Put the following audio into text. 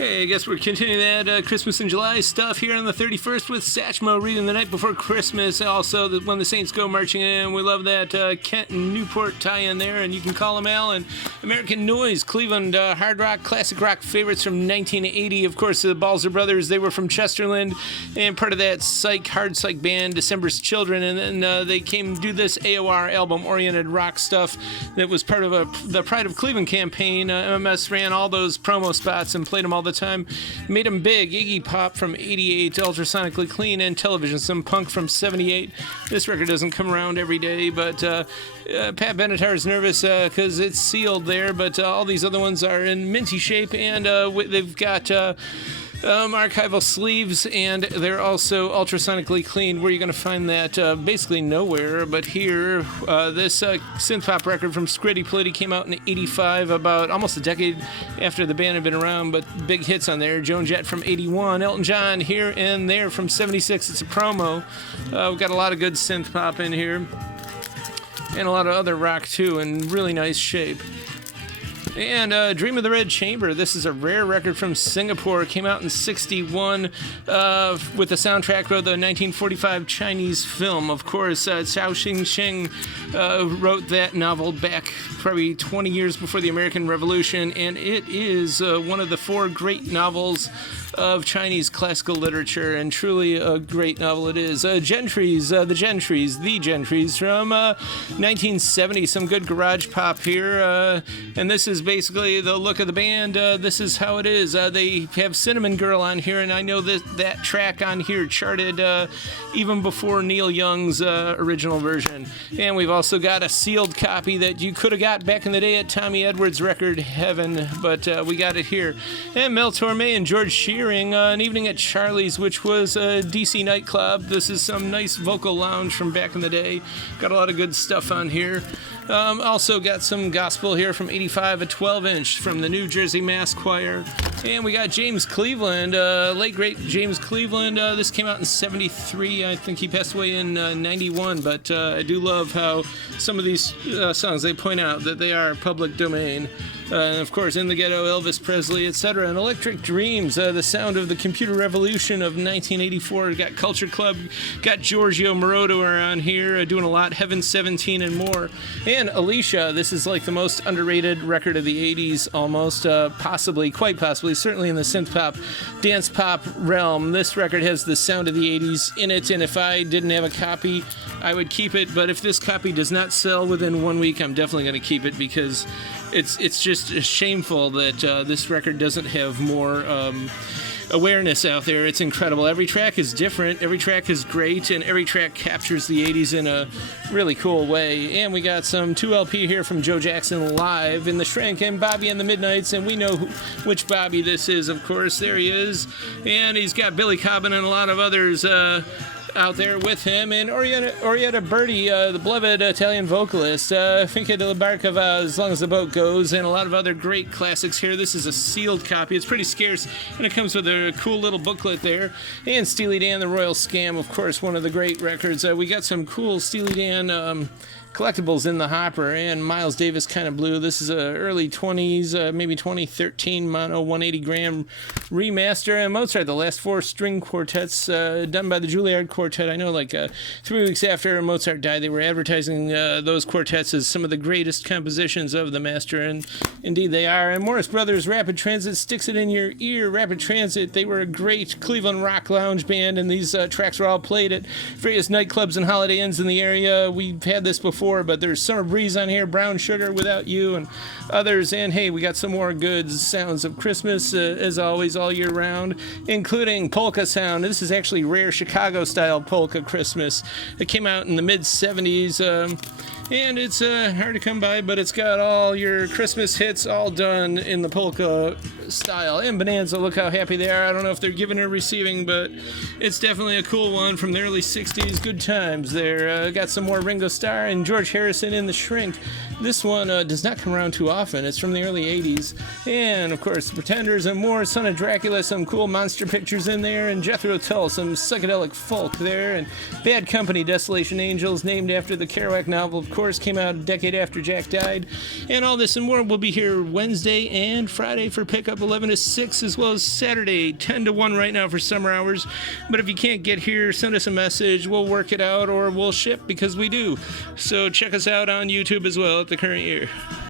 Hey, I guess we're continuing that Christmas in July stuff here on the 31st with Satchmo reading The Night Before Christmas. Also, When the Saints Go Marching In. We love that Kent and Newport tie-in there, and You Can Call 'Em Al. And American Noise, Cleveland hard rock, classic rock favorites from 1980. Of course, the Balzer Brothers, they were from Chesterland, and part of that hard psych band, December's Children. And then they came to do this AOR album-oriented rock stuff that was part of the Pride of Cleveland campaign. MMS ran all those promo spots and played them all the time. Made them big. Iggy Pop from 88, Ultrasonically Clean, and Television, some punk from 78. This record doesn't come around every day, but Pat Benatar's nervous because it's sealed there, but all these other ones are in minty shape, and they've got archival sleeves, and they're also ultrasonically clean. Where are you going to find that? Basically nowhere, but here. This synth pop record from Scritti Politti came out in 85, about almost a decade after the band had been around, but big hits on there. Joan Jett from 81, Elton John here and there from 76. It's a promo. We've got a lot of good synth pop in here, and a lot of other rock too, in really nice shape. And Dream of the Red Chamber. This is a rare record from Singapore. It came out in 61 with the soundtrack for the 1945 Chinese film. Of course, Cao Xing wrote that novel back probably 20 years before the American Revolution, and it is one of the four great novels of Chinese classical literature, and truly a great novel it is. The Gentrys from 1970. Some good garage pop here, and this is basically the look of the band. This is how it is. They have Cinnamon Girl on here, and I know that track on here charted even before Neil Young's original version. And we've also got a sealed copy that you could have got back in the day at Tommy Edwards Record Heaven, but we got it here. And Mel Torme and George Shearing, An Evening at Charlie's, which was a DC nightclub. This is some nice vocal lounge from back in the day. Got a lot of good stuff on here. Also got some gospel here from 85, a 12-inch from the New Jersey Mass Choir. And we got James Cleveland, late great James Cleveland. This came out in 73. I think he passed away in 91, but I do love how some of these songs, they point out that they are public domain. And of course, In the Ghetto, Elvis Presley, etc. And Electric Dreams, the sound of the computer revolution of 1984. Got Culture Club, got Giorgio Moroder on here, doing a lot, Heaven 17 and more. And Alicia, this is like the most underrated record of the 80s, almost, possibly, quite possibly, certainly in the synth pop, dance pop realm. This record has the sound of the 80s in it, and if I didn't have a copy, I would keep it. But if this copy does not sell within 1 week, I'm definitely going to keep it, because it's just shameful that this record doesn't have more awareness out there. It's incredible. Every track is different, every track is great, and every track captures the 80s in a really cool way. And we got some 2LP here from Joe Jackson live in the Shrink and Bobby and the Midnights, and we know which Bobby this is, of course. There he is, and he's got Billy Cobbin and a lot of others out there with him, and Orietta Berti, the beloved Italian vocalist, Finca della Barca va As Long as the Boat Goes, and a lot of other great classics here. This is a sealed copy. It's pretty scarce, and it comes with a cool little booklet there. And Steely Dan, The Royal Scam, of course, one of the great records. We got some cool Steely Dan collectibles in the hopper, and Miles Davis Kind of Blue. This is a early 20s, maybe 2013 mono 180 gram remaster. And Mozart, the last four string quartets done by the Juilliard Quartet. I know, like 3 weeks after Mozart died, they were advertising those quartets as some of the greatest compositions of the master, and indeed they are. And Morris Brothers, Rapid Transit, Sticks It in Your Ear. Rapid Transit, they were a great Cleveland rock lounge band, and these tracks were all played at various nightclubs and Holiday Inns in the area. We've had this before, but there's Summer Breeze on here, Brown Sugar, Without You, and others. And hey, we got some more good sounds of Christmas, as always, all year round, including Polka Sound. This is actually rare Chicago-style polka Christmas. It came out in the mid-70s, and it's hard to come by, but it's got all your Christmas hits all done in the polka style. And Bonanza, look how happy they are. I don't know if they're giving or receiving, but it's definitely a cool one from the early 60s. Good times there. Got some more Ringo Starr and George Harrison in The Shrink. This one does not come around too often. It's from the early 80s. And, of course, The Pretenders and more. Son of Dracula, some cool monster pictures in there. And Jethro Tull, some psychedelic folk there. And Bad Company, Desolation Angels, named after the Kerouac novel, of course. course, came out a decade after Jack died. And all this and more will be here Wednesday and Friday for pickup 11 to 6, as well as Saturday 10 to 1 right now for summer hours. But if you can't get here, send us a message. We'll work it out, or we'll ship, because we do. So check us out on YouTube as well at the current year.